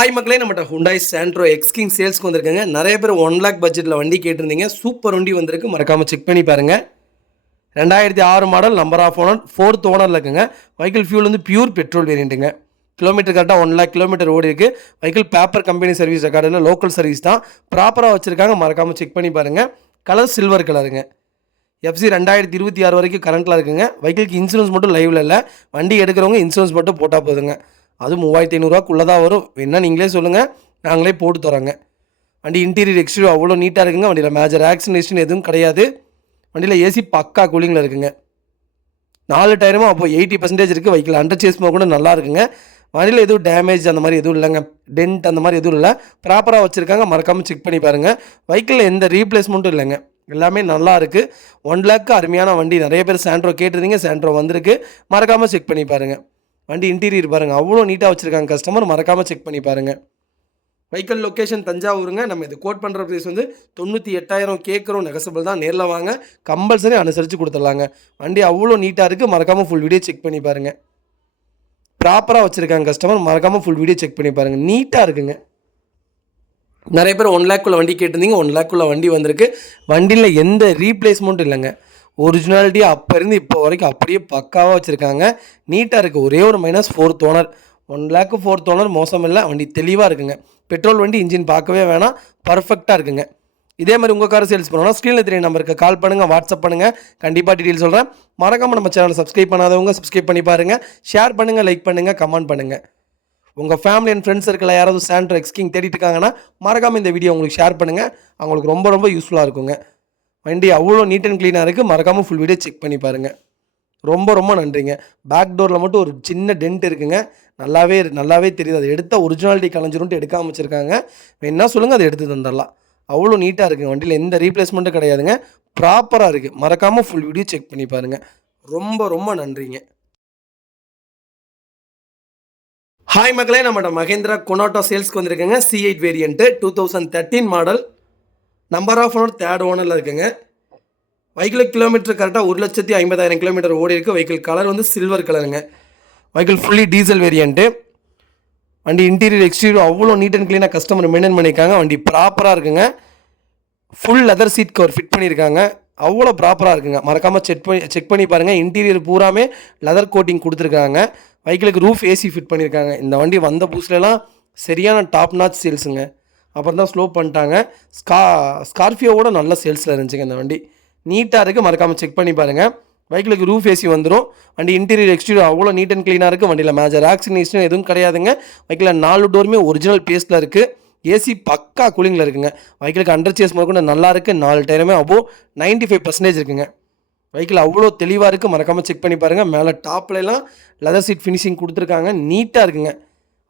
Hi மக்களே, நம்மகிட்ட Hyundai Santro X King சேல்ஸ்க்கு வந்திருக்குங்க. நிறைய பேர் 1 lakh பட்ஜெட்டில் வண்டி கேட்டிருந்தீங்க. சூப்பர் வண்டி வந்திருக்கு, மறக்காமல் செக் பண்ணி பாருங்கள். 2006 model, number of owner, 4th ஓனரில் இருக்குங்க. வெஹிக்கிள் ஃபியூல் வந்து பியூர் பெட்ரோல் வேரியண்ட்டுங்க. கிலோமீட்டர் கரெக்டாக 1 lakh கிலோமீட்டர் ஓடி இருக்குது. வெஹிக்கிள் பேப்பர் கம்பெனி சர்வீஸ் ரெக்கார்டில் லோக்கல் சர்வீஸ் தான், ப்ராப்பராக வச்சுருக்காங்க. மறக்காமல் செக் பண்ணி பாருங்கள். கலர் சில்வர் கலருங்க. FC 2026 வரைக்கும் கரண்ட்டில் இருக்குங்க. வெஹிக்கிளுக்கு இன்சூரன்ஸ் மட்டும் லைவில் இல்லை. வண்டி எடுக்கிறவங்க இன்சூரன்ஸ் மட்டும் போட்டால் போதுங்க. அது 3500 தான் வரும். வேணால் நீங்களே சொல்லுங்கள், நாங்களே போட்டு தரோங்க. வண்டி இன்டீரியர் எக்ஸ்டீரியர் அவ்வளோ நீட்டாக இருக்குங்க. வண்டியில் மேஜர் ஆக்சிடென்ட் எதுவும் கிடையாது. வண்டியில் ஏசி பக்கா கூலிங்கில் இருக்குங்க. 4 டயருமே அப்போ 80% இருக்குது. வெஹிக்கிள் அண்டர் சேஸ் கூட நல்லா இருக்குங்க. வண்டியில் எதுவும் டேமேஜ் அந்த மாதிரி எதுவும் இல்லைங்க. டென்ட் அந்த மாதிரி எதுவும் இல்லை. ப்ராப்பராக வச்சுருக்காங்க. மறக்காமல் செக் பண்ணி பாருங்கள். வெஹிக்கிளில் எந்த ரீப்ளேஸ்மெண்ட்டும் இல்லைங்க. எல்லாமே நல்லா இருக்குது. 1 lakh அருமையான வண்டி. நிறைய பேர் சாண்ட்ரோ கேட்டிருந்தீங்க. சாண்ட்ரோ வந்திருக்கு. மறக்காமல் செக் பண்ணி பாருங்கள். வண்டி இன்டீரியர் பாருங்கள், அவ்வளோ நீட்டாக வச்சுருக்காங்க. கஸ்டமர் மறக்காமல் செக் பண்ணி பாருங்கள். வெஹிக்கிள் லொக்கேஷன் தஞ்சாவூருங்க. நம்ம இது கோட் பண்ணுற ப்ரைஸ் வந்து 98,000 கேட்குறோம். நெகசபிள் தான். நேரில் வாங்க, கம்பல்சரி அனுசரித்து கொடுத்துடலாங்க. வண்டி அவ்வளோ நீட்டாக இருக்குது. மறக்காமல் ஃபுல் வீடியோ செக் பண்ணி பாருங்கள். ப்ராப்பராக வச்சுருக்காங்க கஸ்டமர். மறக்காமல் ஃபுல் வீடியோ செக் பண்ணி பாருங்கள். நீட்டாக இருக்குங்க. நிறைய பேர் 1 lakh வண்டி கேட்டிருந்தீங்க. 1 lakh வண்டி வந்திருக்கு. வண்டியில் எந்த ரீப்ளேஸ்மெண்ட்டும் இல்லைங்க. ஒரிஜினாலிட்டி அப்போ இருந்து இப்போ வரைக்கும் அப்படியே பக்காவாக வச்சுருக்காங்க. நீட்டாக இருக்குது. ஒரே ஒரு minus 4th owner. 1 lakh 4th owner மோசம் இல்லை. வண்டி தெளிவாக இருக்குங்க. பெட்ரோல் வண்டி, இன்ஜின் பார்க்கவே வேணாம், பர்ஃபெக்டாக இருக்குங்க. இதே மாதிரி உங்கள் கார் சேல்ஸ் பண்ணணும்னா ஸ்க்ரீனில் தெரிய நம்பருக்கு கால் பண்ணுங்கள், வாட்ஸ்அப் பண்ணுங்கள். கண்டிப்பாக டீட்டெயில் சொல்கிறேன். மறக்காமல் நம்ம சேனலை சப்ஸ்கிரைப் பண்ணாதவங்க சப்ஸ்கிரைப் பண்ணி பாருங்கள். ஷேர் பண்ணுங்கள், லைக் பண்ணுங்கள், கமெண்ட் பண்ணுங்கள். உங்கள் ஃபேமிலி அண்ட் ஃப்ரெண்ட்ஸ் சர்க்கிளில் யாராவது சாண்ட்ரோ X King தேடிட்டு இருக்காங்கன்னா மறக்காமல் இந்த வீடியோ உங்களுக்கு ஷேர் பண்ணுங்கள். அவங்களுக்கு ரொம்ப ரொம்ப யூஸ்ஃபுல்லாக இருக்குங்க. வண்டி அவ்வளோ நீட் அண்ட் க்ளீனாக இருக்குது. மறக்காமல் ஃபுல் வீடியோ செக் பண்ணி பாருங்கள். ரொம்ப ரொம்ப நன்றிங்க. பேக் டோரில் மட்டும் ஒரு சின்ன டென்ட் இருக்குங்க. நல்லாவே தெரியுது. அதை எடுத்தால் ஒரிஜினாலிட்டி கலைஞ்சிரும்ட்டு எடுக்காம வச்சுருக்காங்க. வேணா சொல்லுங்கள், அதை எடுத்து தந்துடலாம். அவ்வளோ நீட்டாக இருக்குங்க. வண்டியில் எந்த ரீப்ளேஸ்மெண்ட்டும் கிடையாதுங்க. ப்ராப்பராக இருக்குது. மறக்காமல் ஃபுல் வீடியோ செக் பண்ணி பாருங்கள். ரொம்ப ரொம்ப நன்றிங்க. ஹாய் மக்களே, நம்மகிட்ட மகேந்திரா கொனாட்டோ சேல்ஸ்க்கு வந்திருக்குங்க. C8 variant, 2013 model, number of owner 3rd ஓனரில் இருக்குங்க. வெஹிக்கிள் கிலோமீட்டர் கரெக்டாக 1,50,000 கிலோமீட்டர் ஓடி இருக்குது. வெஹிக்கிள் கலர் வந்து சில்வர் கலருங்க. Vehicle fully diesel variant. வண்டி இன்டீரியர் எக்ஸ்டீரியர் அவ்வளோ நீட் அண்ட் க்ளீனாக கஸ்டமர் மெயின்டைன் பண்ணியிருக்காங்க. வண்டி ப்ராப்பராக இருக்குங்க. Full leather seat cover fit பண்ணியிருக்காங்க. அவ்வளோ ப்ராப்பராக இருக்குங்க. மறக்காமல் செக் பண்ணி பாருங்கள். இன்டீரியர் பூராமே லெதர் கோட்டிங் கொடுத்துருக்காங்க. வெஹிக்கிளுக்கு ரூஃப் ஏசி ஃபிட் பண்ணியிருக்காங்க. இந்த வண்டி வந்த புதுசுலலாம் சரியான டாப் நாச் சேல்ஸுங்க. அப்புறம் தான் ஸ்லோ பண்ணிட்டாங்க. ஸ்கார்பியோவோட நல்ல சேல்ஸில் இருந்துச்சுங்க. இந்த வண்டி நீட்டாக இருக்குது. மறக்காமல் செக் பண்ணி பாருங்கள். வெஹிக்கிளுக்கு ரூஃப் ஏசி வந்துடும். வண்டி இன்டீரியர் எக்ஸ்டீரியர் அவ்வளோ நீட் அண்ட் க்ளீனாக இருக்குது. வண்டியில் மேஜர் ஆக்சிடென்ட் எதுவும் கிடையாதுங்க. வெஹிக்கிளில் 4 டோருமே ஒரிஜினல் பேஸில் இருக்குது. ஏசி பக்கா கூலிங்கில் இருக்குங்க. வெஹிக்கிளுக்கு அண்டர் சேஸ் கூட நல்லா இருக்குது. 4 டயருமே அபோவ் 95% இருக்குங்க. வெஹிக்கிள் அவ்வளோ தெளிவாக இருக்குது. மறக்காமல் செக் பண்ணி பாருங்கள். மேலே டாப்லலாம் லெதர் சீட் ஃபினிஷிங் கொடுத்துருக்காங்க. நீட்டாக இருக்குங்க.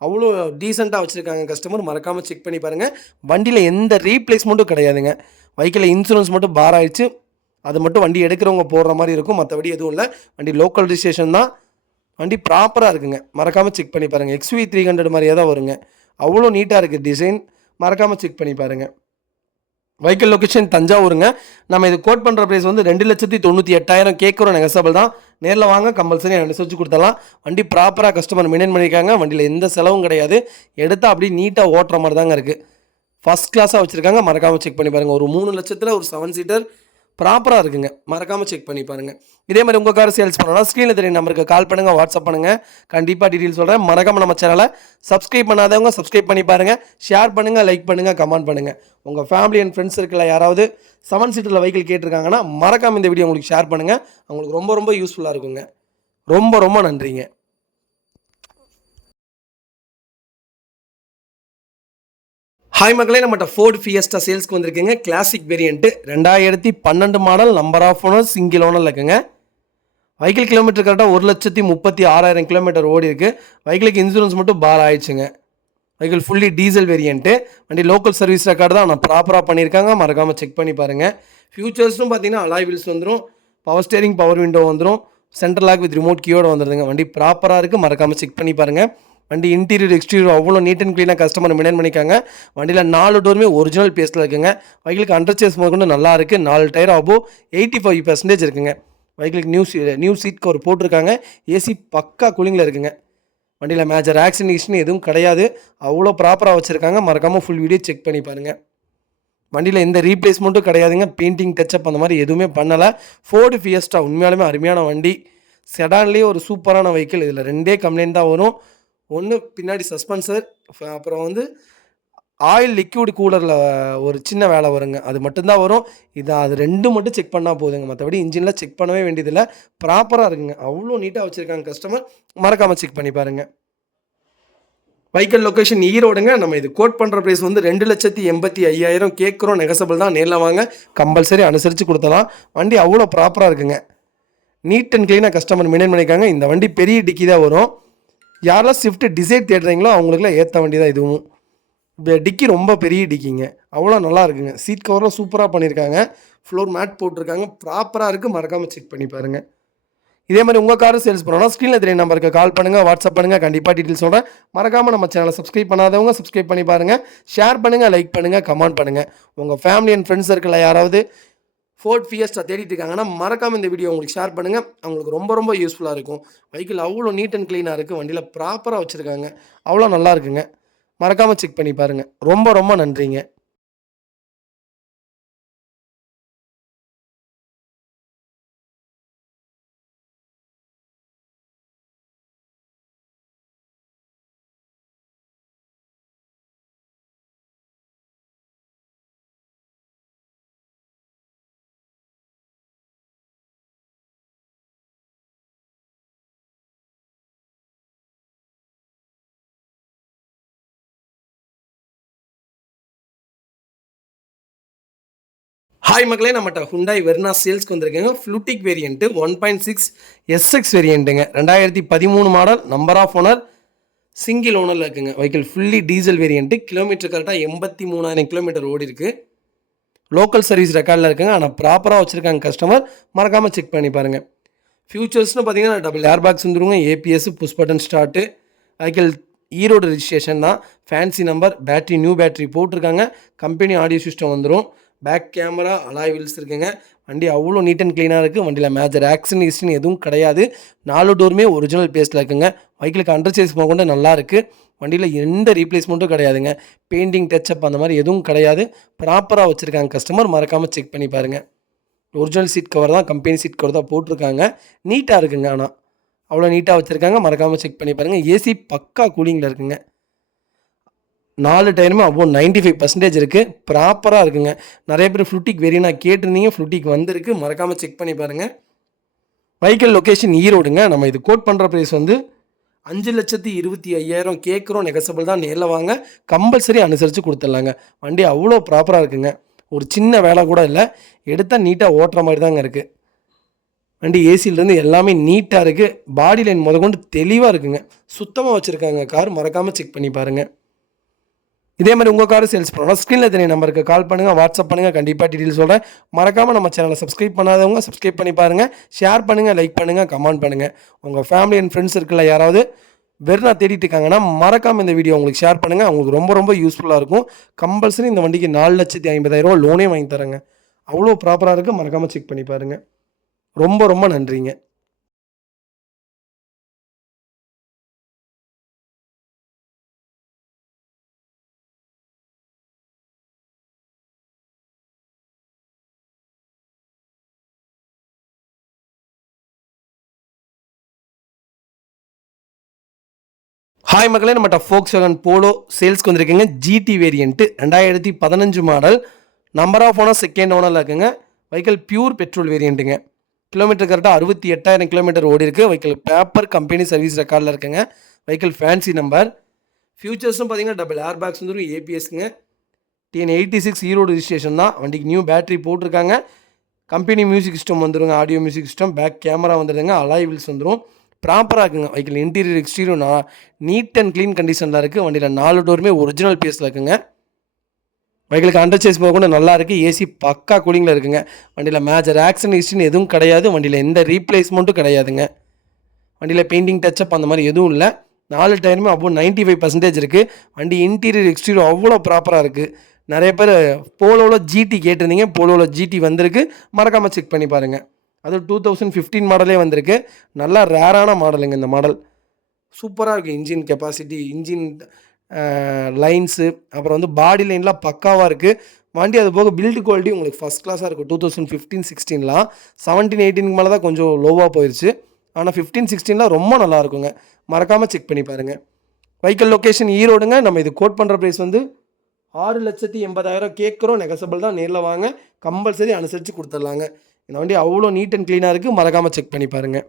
அவ்வளோ டீசெண்டாக வச்சுருக்காங்க கஸ்டமர். மறக்காமல் செக் பண்ணி பாருங்கள். வண்டியில் எந்த ரீப்ளேஸ்மெண்ட்டும் கிடையாதுங்க. வெஹிக்கிளில் இன்சூரன்ஸ் மட்டும் பார் ஆயிடுச்சு. அது மட்டும் வண்டி எடுக்கிறவங்க போடுற மாதிரி இருக்கும். மற்றபடி எதுவும் இல்லை. வண்டி லோக்கல் ரிஜிஸ்ட்ரேஷன் தான். வண்டி ப்ராப்பராக இருக்குங்க. மறக்காமல் செக் பண்ணி பாருங்கள். XV 300 மாதிரியே தான் வருங்க. அவ்வளோ நீட்டாக இருக்குது டிசைன். மறக்காமல் செக் பண்ணி பாருங்கள். வெஹிக்கிள் லொக்கேஷன் தஞ்சாவூருங்க. நம்ம இது கோட் பண்ணுற ப்ரைஸ் வந்து 2,98,000 கேட்குறோம். நெகசபிள் தான். நேரில் வாங்க, கம்பல்சரி அனுசரித்து கொடுத்தலாம். வண்டி ப்ராப்பராக கஸ்டமர் மெயின்டைன் பண்ணியிருக்காங்க. வண்டியில் எந்த செலவும் கிடையாது. எடுத்தால் அப்படியே நீட்டாக ஓட்டுற மாதிரி தாங்க இருக்குது. ஃபஸ்ட் கிளாஸாக வச்சுருக்காங்க. மறக்காமல் செக் பண்ணி பாருங்கள். ஒரு 3 லட்சத்தில் ஒரு 7 சீட்டர் ப்ராப்பராக இருக்குங்க. மறக்காமல் செக் பண்ணி பாருங்கள். இதே மாதிரி உங்கள் கார் சேல்ஸ் பண்ணலாம் ஸ்க்ரீனில் தெரிய நம்பருக்கு கால் பண்ணுங்கள், வாட்ஸ்அப் பண்ணுங்கள். கண்டிப்பாக டீட்டெயில் சொல்கிறேன். மறக்காமல் நம்ம சேனலை சப்ஸ்கிரைப் பண்ணாதவங்க சப்ஸ்கிரைப் பண்ணி பாருங்கள். ஷேர் பண்ணுங்கள், லைக் பண்ணுங்கள், கமெண்ட் பண்ணுங்கள். உங்கள் ஃபேமிலி அண்ட் ஃப்ரெண்ட்ஸ் சர்க்கிளில் யாராவது 7 சீட்டரில் வெஹிக்கிள் கேட்டிருக்காங்கன்னா மறக்காமல் இந்த வீடியோ உங்களுக்கு ஷேர் பண்ணுங்கள். அவங்களுக்கு ரொம்ப ரொம்ப யூஸ்ஃபுல்லாக இருக்குங்க. ரொம்ப ரொம்ப நன்றிங்க. ஹாய் மக்களே, நம்மகிட்ட Ford Fiesta சேல்ஸ்க்கு வந்திருக்குங்க. Classic variant, 2012 model, number of owner, single ஓனரில் இருக்குங்க. வெஹிக்கிள் கிலோமீட்டர் கரெக்டாக 1,36,000 கிலோமீட்டர் ஓடி இருக்குது. வெஹிக்கிளுக்கு இன்சூரன்ஸ் மட்டும் பார் ஆயிடுச்சுங்க. Vehicle fully diesel variant. வண்டி லோக்கல் சர்வீஸ் ரெக்கார்டு தான். ஆனால் ப்ராப்பராக பண்ணியிருக்காங்க. மறக்காமல் செக் பண்ணி பாருங்கள். ஃபியூச்சர்ஸும் பார்த்தீங்கன்னா அலாய் வீல்ஸ் வந்துடும். பவர் ஸ்டேரிங், பவர் விண்டோ வந்துடும். சென்ட்ரல் லாக் வித் ரிமோட் கீயோடு வந்துடுதுங்க. வண்டி ப்ராப்பராக இருக்குது. மறக்காமல் செக் பண்ணி பாருங்கள். வண்டி இன்டீரியர் எக்ஸ்டீரியர் அவ்வளோ நீட் அண்ட் க்ளீனாக கஸ்டமர் மெயின்டைன் பண்ணிக்காங்க. வண்டியில் 4 டோருமே ஒரிஜினல் பேஸில் இருக்குங்க. வெஹிக்கிளுக்கு அண்டர் சேஸ் கொண்டு நல்லா இருக்குது. 4 டயர் அபோவ் 85% இருக்குங்க. வெஹிக்கிளுக்கு நியூ சீட் கவர் போட்டிருக்காங்க. ஏசி பக்கா கூலிங்கில் இருக்குங்க. வண்டியில் மேஜர் ஆக்சிடென்ட் எதுவும் கிடையாது. அவ்வளோ ப்ராப்பராக வச்சுருக்காங்க. மறக்காமல் ஃபுல் வீடியோ செக் பண்ணி பாருங்கள். வண்டியில் எந்த ரீப்ளேஸ்மெண்ட்டும் கிடையாதுங்க. பெயிண்டிங் டச்சப் அந்த மாதிரி எதுவுமே பண்ணலை. ஃபோர்டு ஃபியஸ்டா உண்மையாலுமே அருமையான வண்டி. செடான்லேயே ஒரு சூப்பரான வெஹிக்கிள். இதில் 2 கம்ப்ளைண்ட் தான் வரும். ஒன்று பின்னாடி சஸ்பென்சர், அப்புறம் வந்து ஆயில் லிக்விட் கூலரில் ஒரு சின்ன வேலை வருங்க. அது மட்டும்தான் வரும். அது 2 மட்டும் செக் பண்ணால் போதுங்க. மற்றபடி இன்ஜினில் செக் பண்ணவே வேண்டியதில்லை. ப்ராப்பராக இருக்குங்க. அவ்வளோ நீட்டாக வச்சுருக்காங்க கஸ்டமர். மறக்காமல் செக் பண்ணி பாருங்கள். வெஹிக்கிள் லொக்கேஷன் ஈரோடுங்க. நம்ம இது கோட் பண்ணுற ப்ரைஸ் வந்து 2,85,000 கேட்குறோம். நெகசபிள் தான். நேரில் வாங்க, கம்பல்சரி அனுசரித்து கொடுத்தலாம். வண்டி அவ்வளோ ப்ராப்பராக இருக்குங்க. நீட் அண்ட் க்ளீனாக கஸ்டமர் மெயின்டைன் பண்ணியிருக்காங்க. இந்த வண்டி பெரிய டிக்கி தான் வரும். யாரெல்லாம் ஸ்விஃப்ட் டிசைர் தேடுறீங்களோ அவங்களுக்குலாம் ஏற்ற வண்டி தான் இதுவும். டிக்கி ரொம்ப பெரிய டிக்கிங்க. அவ்வளோ நல்லா இருக்குங்க. சீட் கவர்லாம் சூப்பராக பண்ணியிருக்காங்க. ஃப்ளோர் மேட் போட்டிருக்காங்க. ப்ராப்பராக இருக்குது. மறக்காமல் செக் பண்ணி பாருங்கள். இதே மாதிரி உங்கள் காரும் சேல்ஸ் பண்ணணும்னா ஸ்க்ரீனில் தெரிய நம்பருக்கு கால் பண்ணுங்கள், வாட்ஸ்அப் பண்ணுங்கள். கண்டிப்பாக டீட்டெயில்ஸ் சொல்கிறேன். மறக்காமல் நம்ம சேனலை சப்ஸ்கிரைப் பண்ணாதவங்க சப்ஸ்கிரைப் பண்ணி பாருங்கள். ஷேர் பண்ணுங்கள், லைக் பண்ணுங்கள், கமெண்ட் பண்ணுங்கள். உங்கள் ஃபேமிலி அண்ட் ஃப்ரெண்ட்ஸ் சர்க்கிளில் யாராவது ஃபோர்ட் ஃபியஸ்டா தேடிட்டு இருக்காங்கன்னா மறக்காமல் இந்த வீடியோ உங்களுக்கு ஷேர் பண்ணுங்கள். அவங்களுக்கு ரொம்ப ரொம்ப யூஸ்ஃபுல்லாக இருக்கும். வெஹிக்கிள் அவ்வளோ நீட் அண்ட் க்ளீனாக இருக்குது. வண்டியில் ப்ராப்பராக வச்சுருக்காங்க. அவ்வளோ நல்லா இருக்குங்க. மறக்காமல் செக் பண்ணி பாருங்கள். ரொம்ப ரொம்ப நன்றிங்க. ஹாய் மக்களே, நம்மகிட்ட ஹுண்டாய் வெர்னா சேல்ஸ்க்கு வந்திருக்கேங்க. ஃப்ளூட்டிக் வேரியண்ட்டு 1.6 எஸ்எக்ஸ் வேரியண்ட்டுங்க. 2013 model. Number of owner single ஓனரில் இருக்குங்க. Vehicle fully diesel variant. Kilometre கரெக்டாக 83,000 கிலோமீட்டர் ஓடி இருக்குது. லோக்கல் சர்வீஸ் ரெக்கார்டில் இருக்குங்க. ஆனால் ப்ராப்பராக வச்சுருக்காங்க கஸ்டமர். மறக்காமல் செக் பண்ணி பாருங்கள். ஃபியூச்சர்ஸ்னு பார்த்தீங்கன்னா டபுள் ஏர் பேக்ஸ் வந்துருங்க. ABS, push button start. Vehicle Erode registration தான். Fancy number. Battery new battery போட்டிருக்காங்க. கம்பெனி ஆடியோ சிஸ்டம் வந்துடும். பேக் கேமரா, அலாய் வீல்ஸ் இருக்குங்க. வண்டி அவ்வளோ நீட் அண்ட் க்ளீனாக இருக்குது. வண்டியில் மேஜர் ஆக்சிடென்ட் எதுவும் கிடையாது. 4 டோருமே ஒரிஜினல் பேஸ்ட்டில் இருக்குங்க. வெஹிக்கிளுக்கு அண்டர் சேஸ் கொண்டு நல்லா இருக்குது. வண்டியில் எந்த ரீப்ளேஸ்மெண்ட்டும் கிடையாதுங்க. பெயிண்டிங் டச்சப் அந்த மாதிரி எதுவும் கிடையாது. ப்ராப்பராக வச்சுருக்காங்க கஸ்டமர். மறக்காமல் செக் பண்ணி பாருங்கள். ஒரிஜினல் சீட் கவர் தான், கம்பெனி சீட் கவர் தான் போட்டிருக்காங்க. நீட்டாக இருக்குங்க. ஆனால் அவ்வளோ நீட்டாக வச்சுருக்காங்க. மறக்காமல் செக் பண்ணி பாருங்கள். ஏசி பக்கா கூலிங்கில் இருக்குங்க. 4 டயருமே அவ்வளோ 95% இருக்குது. ப்ராப்பராக இருக்குங்க. நிறைய பேர் ஃப்ளூட்டிக் வேரியனா கேட்டிருந்தீங்க. ஃப்ளூட்டிக் வந்திருக்கு. மறக்காமல் செக் பண்ணி பாருங்கள். வெஹிக்கிள் லொக்கேஷன் ஈரோடுங்க. நம்ம இது கோட் பண்ணுற ப்ரைஸ் வந்து 5,25,000 கேட்குறோம். நெகசபிள் தான். நேரில் வாங்க, கம்பல்சரி அனுசரித்து கொடுத்துடலாங்க. வண்டி அவ்வளோ ப்ராப்பராக இருக்குங்க. ஒரு சின்ன வேலை கூட இல்லை. எடுத்தால் நீட்டாக ஓட்டுற மாதிரி தாங்க இருக்குது. வண்டி ஏசியிலேருந்து எல்லாமே நீட்டாக இருக்குது. பாடி லைன் முதற்கொண்டு தெளிவாக இருக்குங்க. சுத்தமாக வச்சுருக்காங்க கார். மறக்காமல் செக் பண்ணி பாருங்கள். இதே மாதிரி உங்கள் கார் சேல்ஸ் பண்ணணும் ஸ்க்ரீனில் தெரிய நம்பருக்கு கால் பண்ணுங்கள், வாட்ஸ்அப் பண்ணுங்கள். கண்டிப்பாக டீட்டெயில்ஸ் சொல்கிறேன். மறக்காமல் நம்ம சேனலை சப்ஸ்கிரைப் பண்ணாதவங்க சப்ஸ்கிரைப் பண்ணி பாருங்கள். ஷேர் பண்ணுங்கள், லைக் பண்ணுங்கள், கமெண்ட் பண்ணுங்கள். உங்கள் ஃபேமிலி அண்ட் ஃப்ரெண்ட்ஸ் சர்க்கிளில் யாராவது வெறுனா தேடிட்டு இருக்காங்கன்னா மறக்காமல் இந்த வீடியோ உங்களுக்கு ஷேர் பண்ணுங்கள். அவங்களுக்கு ரொம்ப ரொம்ப யூஸ்ஃபுல்லாக இருக்கும். கம்பல்சரி இந்த வண்டிக்கு 4,50,000 லோனே வாங்கி தரேங்க. அவ்வளோ ப்ராப்பராக இருக்குது. மறக்காமல் செக் பண்ணி பாருங்கள். ரொம்ப ரொம்ப நன்றிங்க. ஹாய் மக்களே, நம்மகிட்ட Volkswagen போலோ சேல்ஸ்க்கு வந்திருக்குங்க. GT variant 2015 model. Number of owner second ஓனரில் இருக்குங்க. வெஹிக்கிள் பியூர் பெட்ரோல் வேரியண்ட்டுங்க. கிலோமீட்டர் கரெக்டாக 68,000 கிலோமீட்டர் ஓடி இருக்குது. வெஹிக்கிள் பேப்பர் கம்பெனி சர்வீஸ் ரெக்கார்டில் இருக்குங்க. Vehicle fancy number. ஃபியூச்சர்ஸும் பார்த்தீங்கன்னா டபுள் ஏர் பேக்ஸ் வந்துடும். ஏபிஎஸ்ங்க. TN86 ஈரோடு ரிஜிஸ்ட்ரேஷன் தான். வண்டிக்கு நியூ பேட்டரி போட்டிருக்காங்க. கம்பெனி மியூசிக் சிஸ்டம் வந்துடுங்க. Audio music system. Back camera வந்துடுங்க. அலாய் வீல்ஸ் வந்துடும். ப்ராப்பராக இருக்குங்க. Vehicle interior exterior neat and clean கண்டிஷனில் இருக்குது. வண்டியில் 4 டோருமே ஒரிஜினல் பேஸில் இருக்குங்க. வெஹிக்கிளுக்கு அண்டர் சேஸ் கூட நல்லா இருக்குது. ஏசி பக்கா கூலிங்கில் இருக்குங்க. வண்டியில் மேஜர் ஆக்சிடென்ட் எதுவும் கிடையாது. வண்டியில் எந்த ரீப்ளேஸ்மெண்ட்டும் கிடையாதுங்க. வண்டியில் பெயிண்டிங் டச்சப் அந்த மாதிரி எதுவும் இல்லை. 4 டயருமே அவ்வளோ 95% இருக்குது. வண்டி இன்டீரியர் எக்ஸ்டீரியர் அவ்வளோ ப்ராப்பராக இருக்குது. நிறைய பேர் போலோவில் ஜிடி கேட்டிருந்தீங்க. போலோவில் ஜிடி வந்திருக்கு. மறக்காமல் செக் பண்ணி பாருங்கள். அது 2015 மாடலே வந்திருக்கு. நல்லா ரேரான மாடலுங்க இந்த மாடல். சூப்பராக இருக்குது. இன்ஜின் கெப்பாசிட்டி, இன்ஜின் லைன்ஸு, அப்புறம் வந்து பாடி லைன்லாம் பக்காவாக இருக்குது. வண்டி அது போக பில்டு குவாலிட்டி உங்களுக்கு ஃபஸ்ட் கிளாஸாக இருக்கும். 2015-16லாம் 17-18க்கு மேலே தான் கொஞ்சம் லோவாக போயிடுச்சு. ஆனால் 15-16லாம் ரொம்ப நல்லா இருக்குங்க. மறக்காமல் செக் பண்ணி பாருங்கள். வெஹிக்கிள் லொக்கேஷன் ஈரோடுங்க. நம்ம இது கோட் பண்ணுற ப்ரைஸ் வந்து 6,80,000 கேட்குறோம். நெகசபிள் தான். நேரில் வாங்க, கம்பல்சரி அனுசரித்து கொடுத்துடலாங்க. இந்த வண்டி அவ்வளோ நீட் அண்ட் க்ளீனாக இருக்குது. மறக்காமல் செக் பண்ணி பாருங்கள்.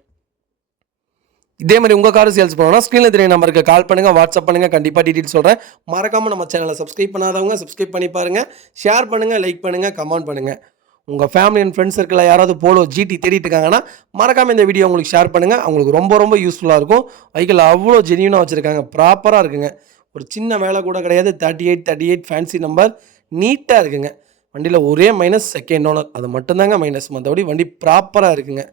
இதே மாதிரி உங்கள் கார் சேல்ஸ் பண்ணணும்னா ஸ்க்ரீனில் தெரிய நம்பருக்கு கால் பண்ணுங்கள், வாட்ஸ்அப் பண்ணுங்கள். கண்டிப்பாக டீட்டெயில்ஸ் சொல்கிறேன். மறக்காமல் நம்ம சேனலை சப்ஸ்கிரைப் பண்ணாதவங்க சப்ஸ்கிரைப் பண்ணி பாருங்கள். ஷேர் பண்ணுங்கள், லைக் பண்ணுங்கள், கமெண்ட் பண்ணுங்கள். உங்கள் ஃபேமிலி அண்ட் ஃப்ரெண்ட்ஸ் சர்க்கிளில் யாராவது போலோ GT தேடிட்டு இருக்காங்கன்னா மறக்காமல் இந்த வீடியோ உங்களுக்கு ஷேர் பண்ணுங்கள். அவங்களுக்கு ரொம்ப ரொம்ப யூஸ்ஃபுல்லாக இருக்கும். வெஹிக்கிள் அவ்வளோ ஜென்யூனாக வச்சுருக்காங்க. ப்ராப்பராக இருக்குங்க. ஒரு சின்ன வேலை கூட கிடையாது. 38 ஃபேன்சி நம்பர் நீட்டாக இருக்குங்க. வண்டியில் ஒரே மைனஸ் செகண்ட் ஓனர், அது மட்டும்தாங்க மைனஸ். மற்றபடி வண்டி ப்ராப்பராக இருக்குங்க.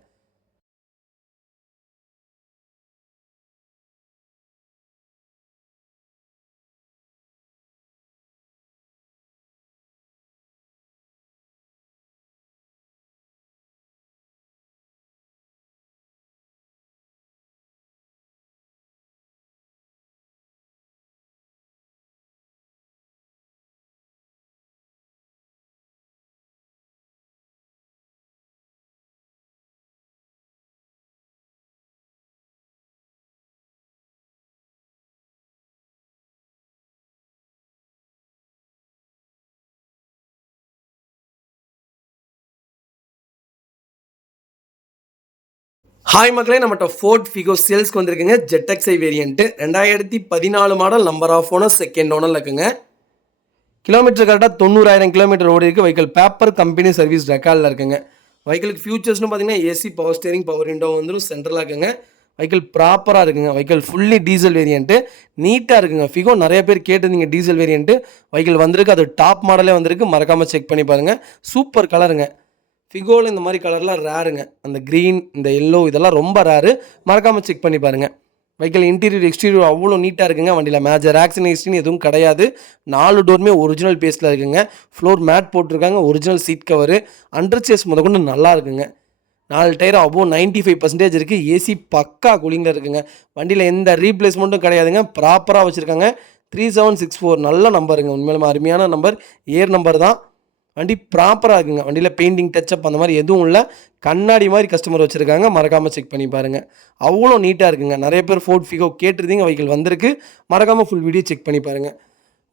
ஹாய் மக்களே, நம்மகிட்ட ஃபோர்ட் ஃபிகோ சேல்ஸ்க்கு வந்திருக்குங்க. ZXi variant 2014 model, number of owner second ஓனரில் இருக்குங்க. கிலோமீட்டர் கரெக்டாக 90,000 கிலோமீட்டர் ஓடி இருக்குது. வெஹிக்கிள் பேப்பர் கம்பெனி சர்வீஸ் ரெக்கார்டில் இருக்குங்க. வெஹிக்கிளுக்கு ஃபியூச்சர்ஸ்னு பார்த்தீங்கன்னா AC, power steering, power window வந்துடும். சென்ட்ரலாக இருக்குங்க. வெஹிக்கிள் ப்ராப்பராக இருக்குங்க. வெஹிக்கிள் ஃபுல்லி டீசல் வேரியண்ட்டு நீட்டாக இருக்குங்க. ஃபிகோ நிறைய பேர் கேட்டிருந்தீங்க டீசல் வேரியண்ட்டு. வெஹிக்கிள் வந்திருக்கு. அது டாப் மாடலே வந்திருக்கு. மறக்காமல் செக் பண்ணி பாருங்கள். சூப்பர் கலருங்க. ஃபிகோவில் இந்த மாதிரி கலர்லாம் ரேருங்க. அந்த க்ரீன், இந்த எல்லோ இதெல்லாம் ரொம்ப ரேரு. மறக்காமல் செக் பண்ணி பாருங்கள். வெஹிக்கிள் இன்டீரியர் எக்ஸ்டீரியர் அவ்வளோ நீட்டாக இருக்குங்க. வண்டியில் மேஜர் ஆக்சிடென்ட் எதுவும் கிடையாது. 4 டோருமே ஒரிஜினல் பேஸில் இருக்குங்க. ஃப்ளோர் மேட் போட்டிருக்காங்க. Original seat cover, under chassis முதற்கொண்டு நல்லா இருக்குங்க. 4 டயர் அபோவ் 95% இருக்குது. ஏசி பக்கா கூலிங்கில் இருக்குங்க. வண்டியில் எந்த ரீப்ளேஸ்மெண்ட்டும் கிடையாதுங்க. ப்ராப்பராக வச்சுருக்காங்க. 3764 நல்ல நம்பருங்க. உண்மையிலுமே அருமையான நம்பர். ஏர் நம்பர் தான். வண்டி ப்ராப்பராக இருக்குங்க. வண்டியில் பெயிண்டிங், டச்சப் அந்த மாதிரி எதுவும் இல்லை. கண்ணாடி மாதிரி கஸ்டமர் வச்சுருக்காங்க. மறக்காமல் செக் பண்ணி பாருங்கள். அவ்வளோ நீட்டாக இருக்குங்க. நிறைய பேர் ஃபோர்ட் ஃபிகோ கேட்டிருந்தீங்க. வெஹிக்கிள் வந்திருக்கு. மறக்காமல் ஃபுல் வீடியோ செக் பண்ணி பாருங்கள்.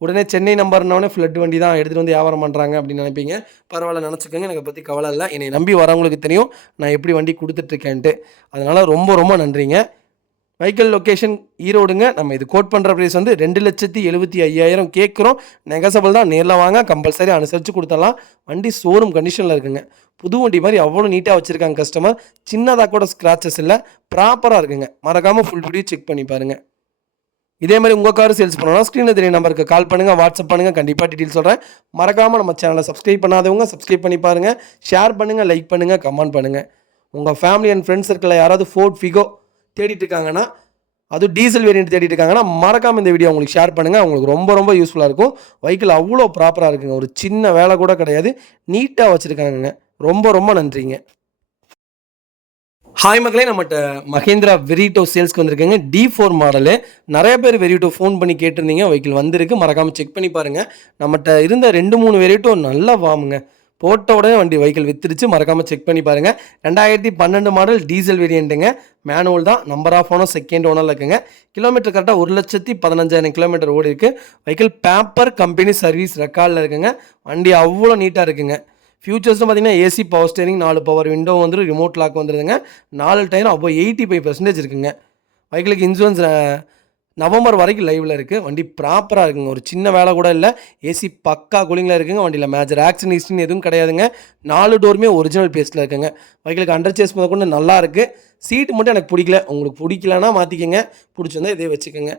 உடனே சென்னை நம்பர்னோடனே ஃப்ளட் வண்டி தான் எடுத்துகிட்டு வந்து வியாபாரம் பண்ணுறாங்க அப்படின்னு நினைப்பீங்க. பரவாயில்ல, நினச்சிக்கோங்க. எனக்கு பற்றி கவலை இல்லை. என்னை நம்பி வரவங்களுக்கு தெரியும் நான் எப்படி வண்டி கொடுத்துட்ருக்கேன்ட்டு. அதனால் ரொம்ப ரொம்ப நன்றிங்க. வெஹிக்கிள் லொக்கேஷன் ஈரோடுங்க. நம்ம இது கோட் பண்ணுற ப்ரைஸ் வந்து 2,75,000 கேட்குறோம். நெகசபிள் தான். நேரில் வாங்க, கம்பல்சரி அனுசரித்து கொடுத்துடலாம். வண்டி ஷோரூம் கண்டிஷனில் இருக்குங்க. புது வண்டி மாதிரி அவ்வளோ நீட்டாக வச்சுருக்காங்க கஸ்டமர். சின்னதாக கூட ஸ்க்ராச்சஸ் இல்லை. ப்ராப்பராக இருக்குங்க. மறக்காமல் ஃபுல் வீடியோ செக் பண்ணி பாருங்கள். இதே மாதிரி உங்கள் கார் சேல்ஸ் பண்ணணும்னா ஸ்க்ரீனில் தெரிய நம்பருக்கு கால் பண்ணுங்கள், வாட்ஸ்அப் பண்ணுங்கள். கண்டிப்பாக டீட்டெயில் சொல்கிறேன். மறக்காமல் நம்ம சேனலை சப்ஸ்கிரைப் பண்ணாதவங்க சப்ஸ்கிரைப் பண்ணி பாருங்கள். ஷேர் பண்ணுங்கள், லைக் பண்ணுங்கள், கமெண்ட் பண்ணுங்கள். உங்கள் ஃபேமிலி அண்ட் ஃப்ரெண்ட்ஸ் சர்க்கிளில் யாராவது ஃபோர்ட் ஃபிகோ தேடிட்டு இருக்காங்கன்னா, அதுவும் டீசல் வேரியண்ட் தேடிட்டு இருக்காங்கன்னா மறக்காமல் இந்த வீடியோ உங்களுக்கு ஷேர் பண்ணுங்கள். அவங்களுக்கு ரொம்ப ரொம்ப யூஸ்ஃபுல்லாக இருக்கும். வெஹிக்கிள் அவ்வளோ ப்ராப்பராக இருக்குங்க. ஒரு சின்ன வேலை கூட கிடையாது. நீட்டாக வச்சுருக்காங்கங்க. ரொம்ப ரொம்ப நன்றிங்க. ஹாய் மக்களே, நம்மகிட்ட மஹேந்திரா வெரிட்டோ சேல்ஸ்க்கு வந்திருக்குங்க. D4 model. நிறைய பேர் வெரிட்டோ ஃபோன் பண்ணி கேட்டிருந்தீங்க. வெஹிக்கிள் வந்திருக்கு. மறக்காமல் செக் பண்ணி பாருங்கள். நம்மகிட்ட இருந்த 2-3 வெரிட்டோ நல்லா வாமுங்க. போட்ட உடனே வண்டி வெஹிக்கிள் வித்துருச்சு. மறக்காமல் செக் பண்ணி பாருங்கள். 2012 மாடல் டீசல் வேரியண்ட்டுங்க. மேனுவல் தான். நம்பர் ஆஃப் ஓனர் செகண்ட் ஓனரில் இருக்குங்க. கிலோமீட்டர் கரெக்டாக 1,15,000 கிலோமீட்டர் ஓடி இருக்குது. வெஹிக்கிள் பேப்பர் கம்பெனி சர்வீஸ் ரெக்கார்டில் இருக்குங்க. வண்டி அவ்வளோ நீட்டாக இருக்குங்க. ஃபியூச்சர்ஸ்னு பார்த்தீங்கன்னா AC, power steering, 4 power window வந்துடும். ரிமோட் லாக் வந்துடுதுங்க. 4 டயரும் அப்போ 85% இருக்குங்க. வெஹிக்கிளுக்கு இன்சூரன்ஸ் நவம்பர் வரைக்கும் லைவில் இருக்குது. வண்டி ப்ராப்பராக இருக்குங்க. ஒரு சின்ன வேலை கூட இல்லை. ஏசி பக்கா கூலிங்கில் இருக்குங்க. வண்டியில் மேஜர் ஆக்சிடென்ட் எதுவும் கிடையாதுங்க. 4 டோருமே ஒரிஜினல் பேஸில் இருக்குங்க. வெஹிக்கிளுக்கு அண்டர் சேஸ் முதற்கொண்டு நல்லா இருக்குது. சீட்டு மட்டும் எனக்கு பிடிக்கல. உங்களுக்கு பிடிக்கலன்னா மாற்றிக்கங்க. பிடிச்சிருந்தா இதே வச்சுக்கோங்க.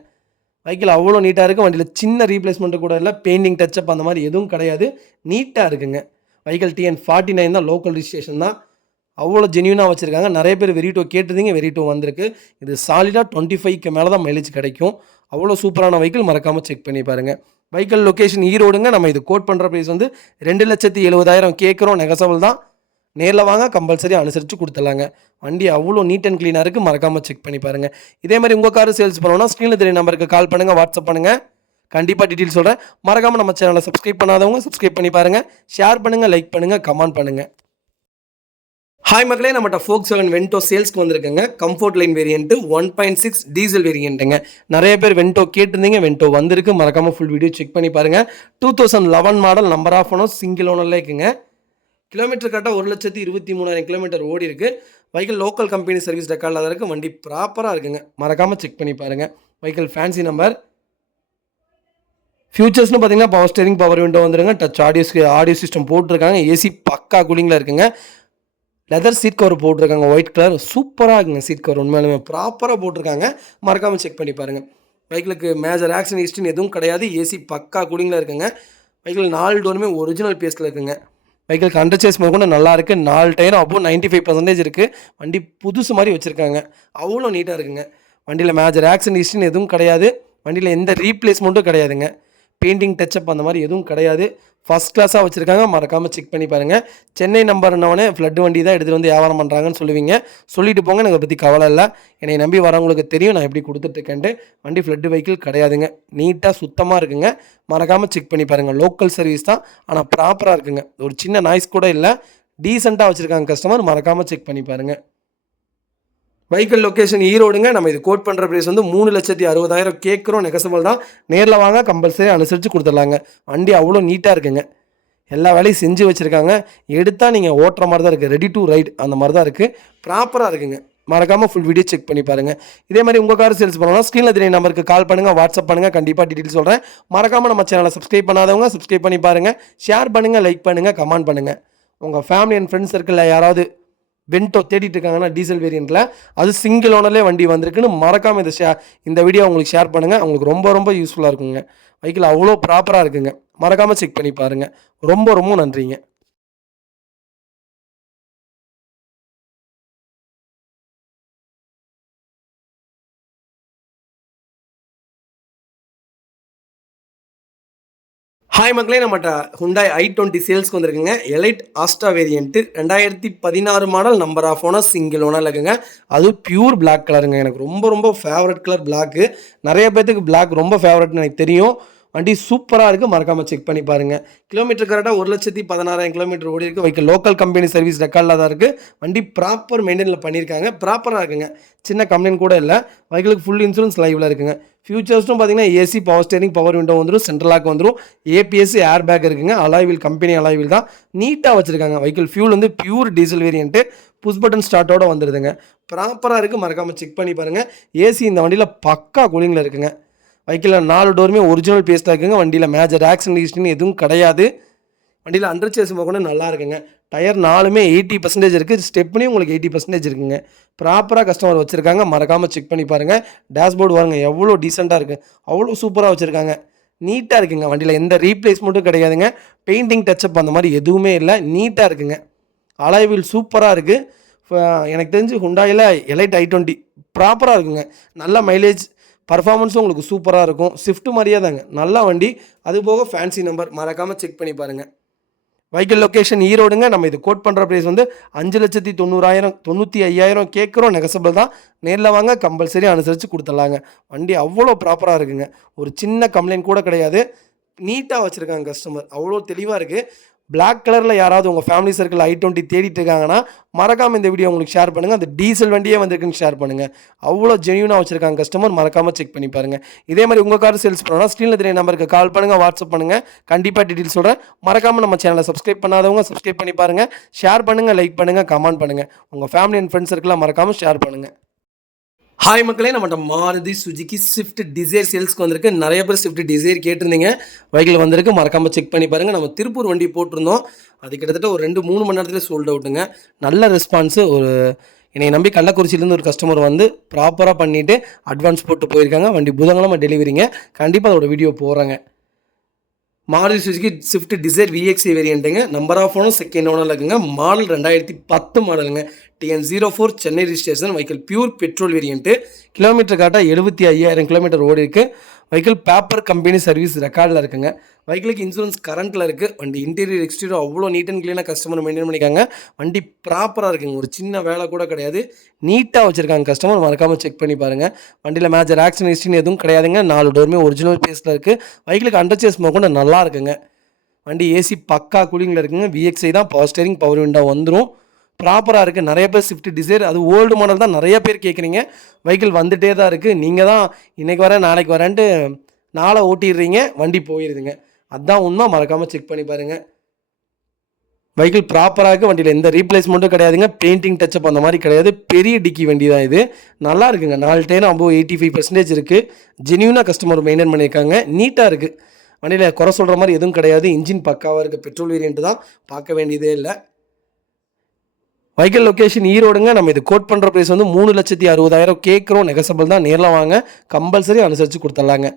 வெஹிக்கிள் அவ்வளோ நீட்டாக இருக்குது. வண்டியில் சின்ன ரீப்ளேஸ்மெண்ட்டு கூட இல்லை. பெயிண்டிங், டச்சப் அந்த மாதிரி எதுவும் கிடையாது. நீட்டாக இருக்குங்க. வெஹிக்கிள் TN 49 தான். லோக்கல் ரிஜிஸ்ட்ரேஷன் தான். அவ்வளோ ஜென்யூனாக வச்சுருக்காங்க. நிறைய பேர் வெரிட்டோ கேட்டிருந்தீங்க. வெரிட்டோ வந்திருக்கு. இது சாலிடாக 25க்கு மேலே தான் மைலேஜ் கிடைக்கும். அவ்வளோ சூப்பரான வெஹிக்கிள். மறக்காமல் செக் பண்ணி பாருங்கள். வெஹிக்கிள் லொக்கேஷன் ஈரோடுங்க. நம்ம இது கோட் பண்ணுற ப்ரைஸ் வந்து 2,70,000 கேட்குறோம். நெகசபிள் தான். நேரில் வாங்க, கம்பல்சரி அனுசரித்து கொடுத்துடலாங்க. வண்டி அவ்வளோ நீட் அண்ட் க்ளீனாக இருக்குது. மறக்காமல் செக் பண்ணி பாருங்கள். இதே மாதிரி உங்கள் கார் சேல்ஸ் பண்ணணும்னா ஸ்க்ரீனில் தெரிய நம்பருக்கு கால் பண்ணுங்கள், வாட்ஸ்அப் பண்ணுங்கள். கண்டிப்பாக டீட்டெயில் சொல்கிறேன். மறக்காமல் நம்ம சேனலை சப்ஸ்கிரைப் பண்ணாதவங்க சப்ஸ்கிரைப் பண்ணி பாருங்கள். ஷேர் பண்ணுங்கள், லைக் பண்ணுங்கள், கமெண்ட் பண்ணுங்கள். ஹாய் மக்களே, நம்மகிட்ட Volkswagen வென்டோ சேல்ஸ்க்கு வந்திருக்குங்க. கம்ஃபோர்ட் லைன் வேரியன்ட்டு 1.6 டீசல் வேரியன்ட்டுங்க. நிறைய பேர் வென்டோ கேட்டிருந்தீங்க. வென்டோ வந்திருக்கு. மறக்காமல் ஃபுல் வீடியோ செக் பண்ணி பாருங்கள். 2011 model, number of owner, single ஓனரில் இருக்குங்க. கிலோமீட்டர் கரெக்டாக 1,23,000 கிலோமீட்டர் ஓடி இருக்குது. வெஹிக்கிள் லோக்கல் கம்பெனி சர்வீஸ் ரெக்கார்டில் தான் இருக்குது. வண்டி ப்ராப்பராக இருக்குங்க. மறக்காமல் செக் பண்ணி பாருங்கள். Vehicle fancy number. ஃபியூச்சர்ஸ்னு பார்த்தீங்கன்னா பவர் ஸ்டேரிங், பவர் விண்டோ வந்துருங்க. டச் ஆடியோ சிஸ்டம் போட்டிருக்காங்க. ஏசி பக்கா கூலிங்கில் இருக்குங்க. லெதர் சீட் கவர் போட்டிருக்காங்க. ஒயிட் கலர் சூப்பராக இருக்குங்க. சீட் கவர் உண்மையாலுமே ப்ராப்பராக போட்டிருக்காங்க. மறக்காமல் செக் பண்ணி பாருங்கள். வெஹிக்கிளுக்கு மேஜர் ஆக்சிடென்ட் ஹிஸ்ட்ரி எதுவும் கிடையாது. ஏசி பக்கா கூலிங்கில் இருக்குங்க. வெஹிக்கிள் 4 டோருமே ஒரிஜினல் பேஸில் இருக்குங்க. வெஹிக்கிளுக்கு அண்டர் சேஸ் கூட நல்லா இருக்குது. 4 டயரும் அப்போ 95% இருக்குது. வண்டி புதுசு மாதிரி வச்சுருக்காங்க. அவ்வளோ நீட்டாக இருக்குங்க. வண்டியில் மேஜர் ஆக்சிடென்ட் ஹிஸ்ட்ரின்னு எதுவும் கிடையாது. வண்டியில் எந்த ரீப்ளேஸ்மெண்ட்டும் கிடையாதுங்க. பெயிண்டிங் டச்சப் அந்த மாதிரி எதுவும் கிடையாது. ஃபஸ்ட் கிளாஸாக வச்சுருக்காங்க. மறக்காமல் செக் பண்ணி பாருங்கள். சென்னை நம்பர்னவனே ஃப்ளட் வண்டி தான் எடுத்துகிட்டு வந்து வியாபாரம் பண்ணுறாங்கன்னு சொல்லுவீங்க. சொல்லிட்டு போங்க, எனக்கு பற்றி கவலை இல்லை. என்னை நம்பி வரவங்களுக்கு தெரியும் நான் எப்படி கொடுத்துட்ருக்கேன்ட்டு. வண்டி ஃப்ளட் வெஹிக்கிள் கிடையாதுங்க. நீட்டாக சுத்தமாக இருக்குங்க. மறக்காமல் செக் பண்ணி பாருங்கள். லோக்கல் சர்வீஸ் தான், ஆனால் ப்ராப்பராக இருக்குங்க. ஒரு சின்ன நாய்ஸ் கூட இல்லை. டீசெண்டாக வச்சுருக்காங்க கஸ்டமர். மறக்காமல் செக் பண்ணி பாருங்கள். வெஹிக்கிள் லொக்கேஷன் ஈரோடுங்க. நம்ம இது கோட் பண்ணுற ப்ரைஸ் வந்து 3,60,000 கேட்குறோம். நெகசபிள் தான். நேரில் வாங்க, கம்பல்சரி அனுசரித்து கொடுத்துடலாங்க. வண்டி அவ்வளோ நீட்டாக இருக்குங்க. எல்லா வேலையும் செஞ்சு வச்சுருக்காங்க. எடுத்தால் நீங்கள் ஓட்டுற மாதிரி தான் இருக்குது. ரெடி டு ரைட் அந்த மாதிரி தான் இருக்குது. ப்ராப்பராக இருக்குங்க. மறக்காமல் ஃபுல் வீடியோ செக் பண்ணி பாருங்கள். இதே மாதிரி உங்கள் கார் சேல்ஸ் பண்ணலாம் ஸ்க்ரீனில் தெரிய நம்பருக்கு கால் பண்ணுங்கள், வாட்ஸ்அப் பண்ணுங்கள். கண்டிப்பாக டீட்டெயில் சொல்கிறேன். மறக்காமல் நம்ம சேனலை சப்ஸ்கிரைப் பண்ணாதவங்க சப்ஸ்கிரைப் பண்ணி பாருங்கள். ஷேர் பண்ணுங்கள், லைக் பண்ணுங்கள், கமெண்ட் பண்ணுங்கள். உங்கள் ஃபேமிலி அண்ட் ஃப்ரெண்ட்ஸ் சர்க்கிளில் யாராவது வென்டோ தேடிட்டு இருக்காங்கன்னா டீசல் வேரியண்ட்டில், அது சிங்கிள் ஓனர்லேயே வண்டி வந்திருக்குன்னு மறக்காமல் இந்த வீடியோ உங்களுக்கு ஷேர் பண்ணுங்கள். உங்களுக்கு ரொம்ப ரொம்ப யூஸ்ஃபுல்லாக இருக்குங்க. வெஹிக்கிள் அவ்வளோ ப்ராப்பராக இருக்குங்க. மறக்காமல் செக் பண்ணி பாருங்கள். ரொம்ப ரொம்ப நன்றிங்க. ஹாய் மக்களே, நம்மகிட்ட Hyundai i20 சேல்ஸ்க்கு வந்திருக்குங்க. Elite Asta variant 2016 model, number of owner, single ஓனரில் இருக்குங்க. அதுவும் பியூர் பிளாக் கலருங்க. எனக்கு ரொம்ப ரொம்ப ஃபேவரட் கலர் பிளாக்கு. நிறைய பேர்த்துக்கு பிளாக் ரொம்ப ஃபேவரட்னு எனக்கு தெரியும். வண்டி சூப்பராக இருக்குது. மறக்காமல் செக் பண்ணி பாருங்கள். கிலோமீட்டர் கரெக்டாக 1,16,000 கிலோமீட்டர் ஓடி இருக்குது. வெஹிக்கிள் லோக்கல் கம்பெனி சர்வீஸ் ரெக்கார்டில் தான் இருக்குது. வண்டி ப்ராப்பர் மெயின்டைனில் பண்ணியிருக்காங்க. ப்ராப்பராக இருக்குங்க. சின்ன கம்ப்ளைண்ட் கூட இல்லை. வெஹிக்கிளுக்கு ஃபுல் இன்சூரன்ஸ் லைவில் இருக்குங்க. ஃபியூச்சர்ஸும் பார்த்தீங்கன்னா AC, power steering, power window வந்துடும். சென்ட்ரல் லாக் வந்துடும். ஏபிஎஸ், ஏர் பேக் இருக்குங்க. அலாய்வில் கம்பெனி அலாய்வில் தான் நீட்டாக வச்சுருக்காங்க. வெஹிக்கிள் ஃபியூல் வந்து pure diesel variant. Push button ஸ்டார்ட்டோடு வந்துடுதுங்க. ப்ராப்பராக இருக்குது. மறக்காமல் செக் பண்ணி பாருங்கள். ஏசி இந்த வண்டியில் பக்கா கூலிங்கில் இருக்குங்க. வெஹிக்கிளில் 4 டோருமே ஒரிஜினல் பேஸ்ட்டாக இருக்குங்க. வண்டியில் மேஜர் ஆக்சிடென்ட் ஹிஸ்ட்ரின்னு எதுவும் கிடையாது. வண்டியில் அண்டர் சேஸ் கூட நல்லா இருக்குங்க. டயர் 4மே 80% இருக்குது. ஸ்டெப்னே உங்களுக்கு 80% இருக்குங்க. ப்ராப்பராக கஸ்டமர் வச்சுருக்காங்க. மறக்காமல் செக் பண்ணி பாருங்கள். டேஷ்போர்டு வாங்க எவ்வளோ டீசெண்டாக இருக்குது. அவ்வளோ சூப்பராக வச்சுருக்காங்க. நீட்டாக இருக்குங்க. வண்டியில் எந்த ரீப்ளேஸ்மெண்ட்டும் கிடையாதுங்க. பெயிண்டிங் டச்சப் அந்த மாதிரி எதுவுமே இல்லை. நீட்டாக இருக்குங்க. அலாய்வில் சூப்பராக இருக்குது. எனக்கு தெரிஞ்சு Hyundaiயில் எலைட் i20 ப்ராப்பராக இருக்குங்க. நல்ல மைலேஜ், பர்ஃபார்மன்ஸும் உங்களுக்கு சூப்பராக இருக்கும். ஸ்விஃப்ட் மாதிரியே தாங்க. நல்ல வண்டி. அது போக ஃபேன்சி நம்பர். மறக்காமல் செக் பண்ணி பாருங்கள். வெஹிக்கிள் லொக்கேஷன் ஈரோடுங்க. நம்ம இது கோட் பண்ணுற ப்ரைஸ் வந்து 5,90,000 95,000 கேட்குறோம். நெகசபிள் தான். நேரில் வாங்க, கம்பல்சரி அனுசரித்து கொடுத்துடலாங்க. வண்டி அவ்வளோ ப்ராப்பராக இருக்குங்க. ஒரு சின்ன கம்ப்ளைண்ட் கூட கிடையாது. நீட்டாக வச்சுருக்காங்க கஸ்டமர். அவ்வளோ தெளிவாக இருக்குது. பிளாக் கலரில் யாராவது உங்கள் ஃபேமிலி சர்க்கிள் i20 தேடிட்டு இருக்காங்கன்னா மறக்காமல் இந்த வீடியோ உங்களுக்கு ஷேர் பண்ணுங்கள். அந்த டீசல் வண்டியே வந்திருக்குன்னு ஷேர் பண்ணுங்கள். அவ்வளோ ஜென்யூனாக வச்சுருக்காங்க கஸ்டமர். மறக்காமல் செக் பண்ணி பாருங்கள். இதே மாதிரி உங்கள் கார் சேல்ஸ் பண்ணணும்னா ஸ்க்ரீனில் தெரிய நம்பருக்கு கால் பண்ணுங்கள், வாட்ஸ்அப் பண்ணுங்கள். கண்டிப்பாக டீட்டெயில் சொல்கிறேன். மறக்காமல் நம்ம சேனலை சப்ஸ்கிரைப் பண்ணாதவங்க சப்ஸ்கிரைப் பண்ணி பாருங்கள். ஷேர் பண்ணுங்கள், லைக் பண்ணுங்கள், கமெண்ட் பண்ணுங்கள். உங்கள் ஃபேமிலி அண்ட் ஃப்ரெண்ட்ஸ் சர்க்கிளாக மறக்காமல் ஷேர் பண்ணுங்கள். ஹாய் மக்களே, நம்மகிட்ட மாருதி சுஜுகி ஸ்விஃப்ட் டிசைர் சேல்ஸ்க்கு வந்திருக்கு. நிறைய பேர் ஸ்விஃப்ட் டிசைர் கேட்டிருந்தீங்க. வெஹிக்கிள் வந்திருக்கு. மறக்காமல் செக் பண்ணி பாருங்கள். நம்ம திருப்பூர் வண்டி போட்டிருந்தோம். அது கிட்டத்தட்ட ஒரு 2-3 மணி நேரத்தில் சோல்ட் அவுட்டுங்க. நல்ல ரெஸ்பான்ஸு. என்னை நம்பி கள்ளக்குறிச்சியிலேருந்து ஒரு கஸ்டமர் வந்து ப்ராப்பராக பண்ணிவிட்டு அட்வான்ஸ் போட்டு போயிருக்காங்க. வண்டி புதன்கிழமை டெலிவரிங்க. கண்டிப்பாக அதோட வீடியோ போடுறாங்க. Maruti Suzuki Swift Dzire VXI வேரியண்ட்டுங்க. நம்பர் ஆஃப் ஓனர், செகண்ட் ஓனரில் இருக்குங்க. மாடல் 2010 மாடலுங்க. TN04 Chennai registration. Vehicle pure petrol variant. Kilometre கரெக்டாக 75,000 கிலோமீட்டர் ஓடி இருக்குது. வெஹிக்கிள் பேப்பர் கம்பெனி சர்வீஸ் ரெக்கார்டில் இருக்குங்க. வெஹிக்கிளுக்கு இன்சூரன்ஸ் கரண்ட்டில் இருக்குது. வண்டி இன்டீரியர் எக்ஸ்டீரியர் அவ்வளோ நீட் அண்ட் க்ளீனாக கஸ்டமர் மெயின்டைன் பண்ணிக்காங்க. வண்டி ப்ராப்பராக இருக்குங்க. ஒரு சின்ன வேலை கூட கிடையாது. நீட்டாக வச்சுருக்காங்க கஸ்டமர். மறக்காமல் செக் பண்ணி பாருங்கள். வண்டியில் மேஜர் ஆக்சிடென்ட் ஹிஸ்ட்ரி எதுவும் கிடையாதுங்க. 4 டோருமே ஒரிஜினல் பேஸில் இருக்குது. வெஹிக்கிளுக்கு அண்டர் சேஸ் கூட நல்லா இருக்குங்க. வண்டி ஏசி பக்கா கூலிங்கில் இருக்குங்க. VXI தான். பவர் ஸ்டேரிங், பவர் விண்டோ வந்துடும். ப்ராப்பராக இருக்குது. நிறைய பேர் ஸ்விஃப்ட் டிசைர் அது ஓல்டு மாடல் தான் நிறைய பேர் கேட்குறீங்க. வெஹிக்கிள் வந்துகிட்டே தான் இருக்குது. நீங்கள் தான் இன்றைக்கி வரேன் நாளைக்கு வரேன்ட்டு நாளை ஓட்டிடுறீங்க, வண்டி போயிடுதுங்க. அதுதான் உண்மை. மறக்காமல் செக் பண்ணி பாருங்கள். வெஹிக்கிள் ப்ராப்பராக இருக்குது. வண்டியில் எந்த ரீப்ளேஸ்மெண்ட்டும் கிடையாதுங்க. பெயிண்டிங் டச்சப் அந்த மாதிரி கிடையாது. பெரிய டிக்கி வண்டி தான் இது. நல்லா இருக்குங்க. 4 டயரும் அபோவ் 85% இருக்குது. ஜென்யூனாக கஸ்டமர் மெயின்டைன் பண்ணியிருக்காங்க. நீட்டாக இருக்குது. வண்டியில் குறை சொல்கிற மாதிரி எதுவும் கிடையாது. இன்ஜின் பக்காவாக இருக்குது. பெட்ரோல் வேரியன்ட்டு தான், பார்க்க வேண்டியதே இல்லை. வெஹிக்கிள் லொக்கேஷன் ஈரோடுங்க. நம்ம இது கோட் பண்ணுற ப்ரைஸ் வந்து 3,60,000 கேட்குறோம். நெகசபிள் தான். நேரில் வாங்க, கம்பல்சரி அனுசரித்து கொடுத்துட்லாங்க.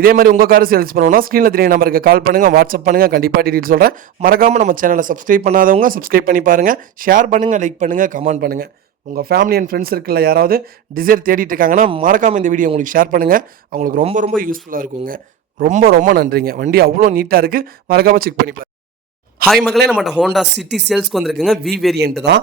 இதே மாதிரி உங்கள் கார் சேல்ஸ் பண்ணணும்னா ஸ்க்ரீனில் தெரிய நம்பருக்கு கால் பண்ணுங்கள், வாட்ஸ்அப் பண்ணுங்கள். கண்டிப்பாக டீட்டெயில் சொல்கிறேன். மறக்காமல் நம்ம சேனலை சப்ஸ்கிரைப் பண்ணாதவங்க சப்ஸ்கிரைப் பண்ணி பாருங்கள். ஷேர் பண்ணுங்கள், லைக் பண்ணுங்கள், கமெண்ட் பண்ணுங்கள். உங்கள் ஃபேமிலி அண்ட் ஃப்ரெண்ட்ஸ் சர்க்கிளில் யாராவது டிசைர் தேடிட்டு இருக்காங்கன்னா மறக்காமல் இந்த வீடியோ உங்களுக்கு ஷேர் பண்ணுங்கள். அவங்களுக்கு ரொம்ப ரொம்ப யூஸ்ஃபுல்லாக இருக்குங்க. ரொம்ப ரொம்ப நன்றிங்க. வண்டி அவ்வளோ நீட்டாக இருக்குது. மறக்காமல் செக் பண்ணி பாருங்கள். ஹாய் மக்களே, நம்மகிட்ட ஹோண்டா சிட்டி சேல்ஸ்க்கு வந்திருக்குங்க. வி வேரியன்ட் தான்.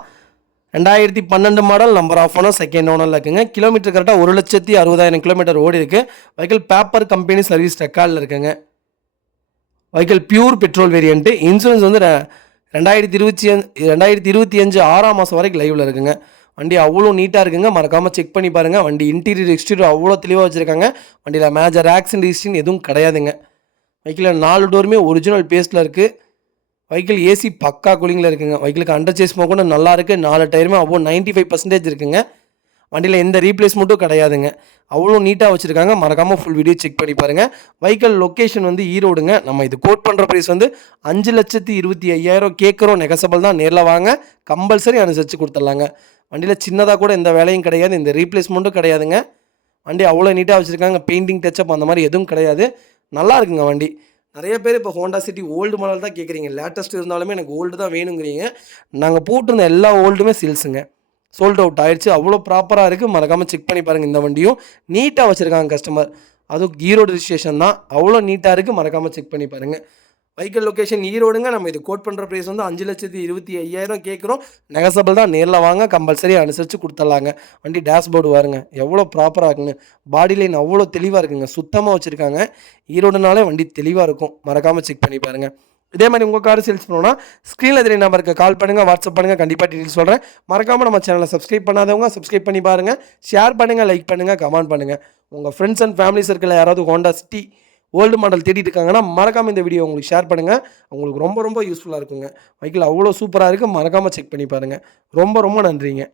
2012 model, number of owner, second ஓனரில் இருக்குங்க. கிலோமீட்டர் கரெக்டாக 1,60,000 கிலோமீட்டர் ஓடி இருக்குது. வெஹிக்கிள் பேப்பர் கம்பெனி சர்வீஸ் ரெக்கார்டில் இருக்குங்க. Vehicle pure petrol variant. Insurance வந்து 2025 6ஆம் மாதம் வரைக்கும் லைவில் இருக்குங்க. வண்டி அவ்வளோ நீட்டாக இருக்குங்க. மறக்காமல் செக் பண்ணி பாருங்கள். வண்டி இன்டீரியர் எக்ஸ்டீரியர் அவ்வளோ தெளிவாக வச்சுருக்காங்க. வண்டியில் மேஜர் ஆக்சிடென்ட் ஹிஸ்ட்ரி எதுவும் கிடையாதுங்க. வெஹிக்கிளில் 4 டோருமே ஒரிஜினல் பேஸில் இருக்குது. வெஹிக்கிள் ஏசி பக்கா கூலிங்கில் இருக்குங்க. வெஹிக்கிளுக்கு அண்டர் சேஸ் கூட நல்லா இருக்குது. 4 டயருமே அவ்வளோ 95% இருக்குங்க. வண்டியில் எந்த ரீப்ளேஸ்மெண்ட்டும் கிடையாதுங்க. அவ்வளோ நீட்டாக வச்சுருக்காங்க. மறக்காமல் ஃபுல் வீடியோ செக் பண்ணி பாருங்கள். வெஹிக்கிள் லொக்கேஷன் வந்து ஈரோடுங்க. நம்ம இது கோட் பண்ணுற ப்ரைஸ் வந்து 5,25,000 கேட்குறோம். நெகசபிள் தான். நேரில் வாங்க, கம்பல்சரி அனுசரித்து கொடுத்துட்லாங்க. வண்டியில் சின்னதாக கூட எந்த வேலையும் கிடையாது. எந்த ரீப்ளேஸ்மெண்ட்டும் கிடையாதுங்க. வண்டி அவ்வளோ நீட்டாக வச்சுருக்காங்க. பெயிண்டிங் டச்சப் அந்த மாதிரி எதுவும் கிடையாது. நல்லா இருக்குங்க வண்டி. நிறைய பேர் இப்போ ஹோண்டா சிட்டி ஓல்டு மாடல் தான் கேட்குறீங்க. லேட்டஸ்ட் இருந்தாலுமே எனக்கு ஓல்டு தான் வேணுங்கிறீங்க. நாங்கள் போட்டிருந்த எல்லா ஓல்டுமே சேல்ஸுங்க. சோல்ட் அவுட் ஆயிடுச்சு. அவ்வளோ ப்ராப்பராக இருக்குது. மறக்காமல் செக் பண்ணி பாருங்கள். இந்த வண்டியும் நீட்டாக வச்சுருக்காங்க கஸ்டமர். அதுவும் ஈரோடு ரிஜிஸ்ட்ரேஷன் தான். அவ்வளோ நீட்டாக இருக்குது. மறக்காமல் செக் பண்ணி பாருங்கள். வெஹிக்கிள் லொக்கேஷன் ஈரோடுங்க. நம்ம இது கோட் பண்ணுற ப்ரைஸ் வந்து 5,25,000 கேட்குறோம். நெகசபிள் தான். நேரில் வாங்க, கம்பல்சரி அனுசரித்து கொடுத்துட்லாங்க. வண்டி டேஷ்போர்டு வாருங்க, எவ்வளோ ப்ராப்பராக இருக்குங்க. பாடி லைன் அவ்வளோ தெளிவாக இருக்குங்க. சுத்தமாக வச்சுருக்காங்க. ஈரோடுனாலே வண்டி தெளிவாக இருக்கும். மறக்காமல் செக் பண்ணி பாருங்கள். இதே மாதிரி உங்கள் கார் சேல்ஸ் பண்ணணும்னா ஸ்க்ரீனில் தெரிய நம்பருக்கு கால் பண்ணுங்கள், வாட்ஸ்அப் பண்ணுங்கள். கண்டிப்பாக டீட்டெயில் சொல்கிறேன். மறக்காமல் நம்ம சேனலை சப்ஸ்கிரைப் பண்ணாதவங்க சப்ஸ்கிரைப் பண்ணி பாருங்கள். ஷேர் பண்ணுங்கள், லைக் பண்ணுங்கள், கமெண்ட் பண்ணுங்கள். உங்கள் ஃப்ரெண்ட்ஸ் அண்ட் ஃபேமிலி சர்க்கிளில் யாராவது ஹோண்டா சிட்டி ஓல்டு மாடல் தேடிட்டு இருக்காங்கன்னா மறக்காமல் இந்த வீடியோ உங்களுக்கு ஷேர் பண்ணுங்கள். உங்களுக்கு ரொம்ப ரொம்ப யூஸ்ஃபுல்லாக இருக்குங்க. வெஹிக்கிள் அவ்வளோ சூப்பராக இருக்குது. மறக்காமல் செக் பண்ணி பாருங்கள். ரொம்ப ரொம்ப நன்றிங்க.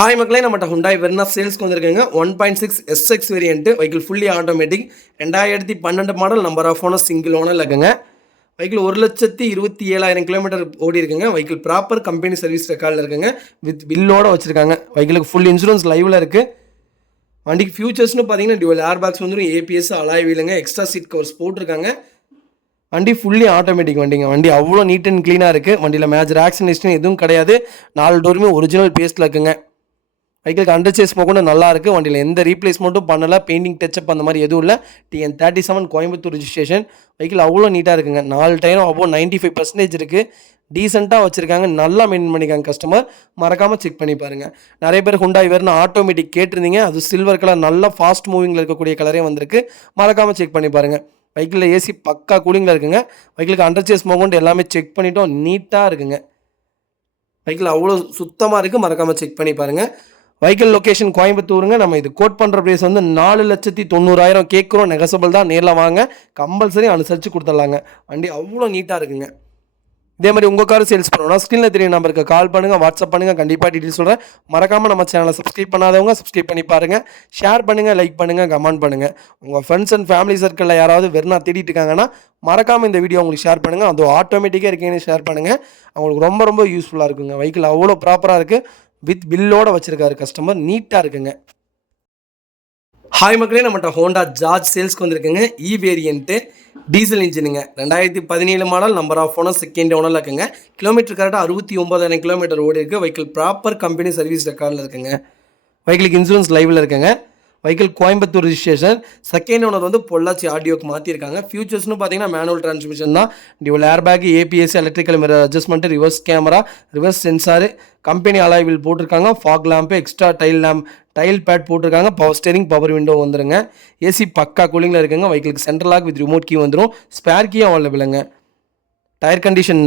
ஹாய் மக்களே, நம்மகிட்ட ஹுண்டாய் வெர்னா சேல்ஸ்க்கு வந்திருக்குங்க. 1.6 SX variant. Vehicle fully automatic. 2012 model, number of owner, single ஓனரில் இருக்குங்க. வெஹிக்கிள் 1,27,000 கிலோமீட்டர் ஓடி இருக்குங்க. வெஹிக்கிள் ப்ராப்பர் கம்பெனி சர்வீஸ் ரெக்கார்டில் இருக்குங்க. வித் பில்லோட வச்சுருக்காங்க. வெஹிக்கிளுக்கு ஃபுல் இன்சூரன்ஸ் லைவில் இருக்குது. வண்டிக்கு ஃபியூச்சர்ஸ்னு பார்த்தீங்கன்னா டியூவல் ஏர் பேக்ஸ் வந்துடும். APS அலாய் வீலுங்க. எக்ஸ்ட்ரா சீட் கவர்ஸ் போட்டிருக்காங்க. வண்டி ஃபுல்லி ஆட்டோமேட்டிக் வண்டிங்க. வண்டி அவ்வளோ நீட் அண்ட் க்ளீனாக இருக்குது. வண்டியில் மேஜர் ஆக்சிடென்ட் எதுவும் கிடையாது. 4 டோருமே ஒரிஜினல் பேஸில் இருக்குங்க. வெஹிக்கிளுக்கு அண்டர் சேஸ் கூட நல்லா இருக்குது. வண்டியில் எந்த ரீப்ளேஸ்மெண்ட்டும் பண்ணலை. பெயிண்டிங் டச்சப் அந்த மாதிரி எதுவும் இல்லை. TN 37 Coimbatore registration. வெஹிக்கிள் அவ்வளோ நீட்டாக இருக்குங்க. 4 டயரும் அவ்வளோ 95% இருக்குது. டீசெண்டாக வச்சுருக்காங்க. நல்லா மெயின்டைன் பண்ணிக்காங்க கஸ்டமர். மறக்காமல் செக் பண்ணி பாருங்கள். நிறைய பேர் ஹுண்டாய் வெர்னா ஆட்டோமேட்டிக் கேட்டிருந்தீங்க. அது சில்வர் கலர், நல்லா ஃபாஸ்ட் மூவிங்கில் இருக்கக்கூடிய கலரே வந்திருக்கு. மறக்காமல் செக் பண்ணி பாருங்கள். வெஹிக்கிளில் ஏசி பக்கா கூலிங்கில் இருக்குங்க. வெஹிக்கிளுக்கு அண்டர் சேஸ் கொண்டு எல்லாமே செக் பண்ணிட்டோம். நீட்டாக இருக்குங்க. வெஹிக்கிள் அவ்வளோ சுத்தமாக இருக்குது. மறக்காமல் செக் பண்ணி பாருங்கள். வெஹிக்கிள் லொக்கேஷன் கோயம்புத்தூருங்க. நம்ம இது கோட் பண்ணுற ப்ரைஸ் வந்து 4,90,000 கேட்குறோம். நெகசபிள் தான். நேரில் வாங்க, கம்பல்சரி அனுசரித்து கொடுத்துட்லாங்க. வண்டி அவ்வளோ நீட்டாக இருக்குங்க. இதே மாதிரி உங்கள் கார் சேல்ஸ் பண்ணணும்னா ஸ்க்ரீனில் தெரிய நம்பருக்கு கால் பண்ணுங்கள், வாட்ஸ்அப் பண்ணுங்கள். கண்டிப்பாக டீட்டெயில் சொல்கிறேன். மறக்காமல் நம்ம சேனலை சப்ஸ்கிரைப் பண்ணாதவங்க சப்ஸ்கிரைப் பண்ணி பாருங்கள். ஷேர் பண்ணுங்கள், லைக் பண்ணுங்கள், கமெண்ட் பண்ணுங்கள். உங்கள் ஃப்ரெண்ட்ஸ் அண்ட் ஃபேமிலி சர்க்கிளில் யாராவது வெர்னா தேடிட்டு இருக்காங்கன்னா மறக்காமல் இந்த வீடியோ உங்களுக்கு ஷேர் பண்ணுங்கள். அது ஆட்டோமேட்டிக்காக இருக்கீங்கன்னு ஷேர் பண்ணுங்கள். அவங்களுக்கு ரொம்ப ரொம்ப யூஸ்ஃபுல்லாக இருக்குங்க. வெஹிக்கிள் அவ்வளோ ப்ராப்பராக இருக்குது. வித் பில்லோட வச்சுருக்காரு கஸ்டமர். நீட்டாக இருக்குங்க. ஹாய் மக்களே, நம்மகிட்ட ஹோண்டா ஜார்ஜ் சேல்ஸ்க்கு வந்திருக்குங்க. வேரியன்ட்டு டீசல் இன்ஜினுங்க. 2017 model, number of owner second ஓனரில் இருக்குங்க. கிலோமீட்டர் கரெக்டாக 69,000 கிலோமீட்டர் ஓடி இருக்குது. வெஹிக்கிள் ப்ராப்பர் கம்பெனி சர்வீஸ் ரெக்கார்டில் இருக்குங்க. வெஹிக்கிளுக்கு இன்சூரன்ஸ் லைவில் இருக்குங்க. Vehicle Coimbatore registration. Second owner வந்து பொள்ளாச்சி ஆர்டிஓக்கு மாற்றிருக்காங்க. ஃபியூச்சர்ஸ்னு பார்த்தீங்கன்னா மேனுவல் டிரான்ஸ்மிஷன் தான். Dual air bag, ABS, electrical mirror adjustment, reverse camera, reverse sensor, company alloy wheel போட்டிருக்காங்க. Fog lamp, extra tail pad போட்டிருக்காங்க. பவர் ஸ்டேரிங், பவர் விண்டோ வந்துருங்க. ஏசி பக்கா கூலிங்கில் இருக்குங்க. வெஹிக்கிளுக்கு central lock with remote key வந்துடும். Spare key அவைலபிளுங்க. Tyre condition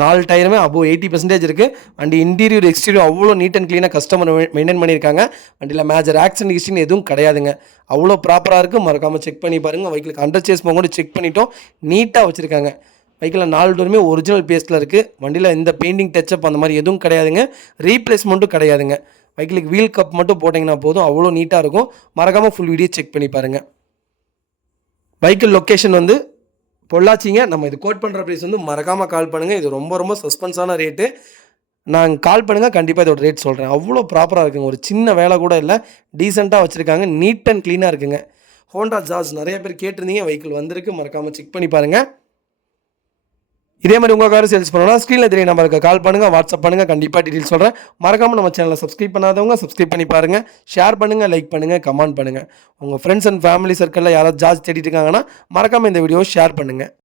4 டயருமே அபோவ் 80% இருக்குது. வண்டி இன்டீரியர் எக்ஸ்டீரியர் அவ்வளோ நீட் அண்ட் க்ளீனாக கஸ்டமர் மெயின்டைன் பண்ணியிருக்காங்க. வண்டியில் மேஜர் ஆக்சிடென்ட் ஹிஸ்ட்ரின்னு எதுவும் கிடையாதுங்க. அவ்வளோ ப்ராப்பராக இருக்குது. மறக்காமல் செக் பண்ணி பாருங்கள். வெஹிக்கிளுக்கு அண்டர் சேஸ் கூட செக் பண்ணிட்டோம். நீட்டாக வச்சுருக்காங்க. வெஹிக்கிளில் 4 டோருமே ஒரிஜினல் பேஸ்ட்டில் இருக்குது. வண்டியில் எந்த பெயிண்டிங் டச்சப் அந்த மாதிரி எதுவும் கிடையாதுங்க. ரீப்ளேஸ்மெண்ட்டும் கிடையாதுங்க. வெஹிக்கிளுக்கு வீல் கப் மட்டும் போட்டிங்கன்னா போதும், அவ்வளோ நீட்டாக இருக்கும். மறக்காமல் ஃபுல் வீடியோ செக் பண்ணி பாருங்கள். வெஹிக்கிள் லொக்கேஷன் வந்து பொள்ளாச்சிங்க. நம்ம இது கோட் பண்ணுற ப்ரைஸ் வந்து மறக்காமல் கால் பண்ணுங்கள். இது ரொம்ப ரொம்ப சஸ்பென்ஸான ரேட்டு. நாங்கள் கால் பண்ணுங்கள், கண்டிப்பாக இதோட ரேட் சொல்கிறேன். அவ்வளோ ப்ராப்பராக இருக்குங்க. ஒரு சின்ன வேலை கூட இல்லை. டீசெண்டாக வச்சுருக்காங்க. நீட் அண்ட் க்ளீனாக இருக்குங்க. ஹோண்டா ஜாஸ் நிறைய பேர் கேட்டிருந்தீங்க. வெஹிக்கிள் வந்திருக்கு. மறக்காமல் செக் பண்ணி பாருங்கள். இதே மாதிரி உங்கள் கார் சேல்ஸ் பண்ணணும்னா ஸ்க்ரீனில் தெரிய நம்பருக்கு கால் பண்ணுங்கள், வாட்ஸ்அப் பண்ணுங்கள். கண்டிப்பாக டீட்டெயில் சொல்கிறேன். மறக்காமல் நம்ம சேனலை சப்ஸ்கிரைப் பண்ணாதவங்க சப்ஸ்கிரைப் பண்ணி பாருங்கள். ஷேர் பண்ணுங்கள், லைக் பண்ணுங்கள், கமெண்ட் பண்ணுங்கள். உங்கள் ஃப்ரெண்ட்ஸ் அண்ட் ஃபேமிலி சர்க்கிளில் யாராவது ஜாஸ் தேடிட்டு இருக்காங்கன்னா மறக்காமல் இந்த வீடியோவை ஷேர் பண்ணுங்கள்.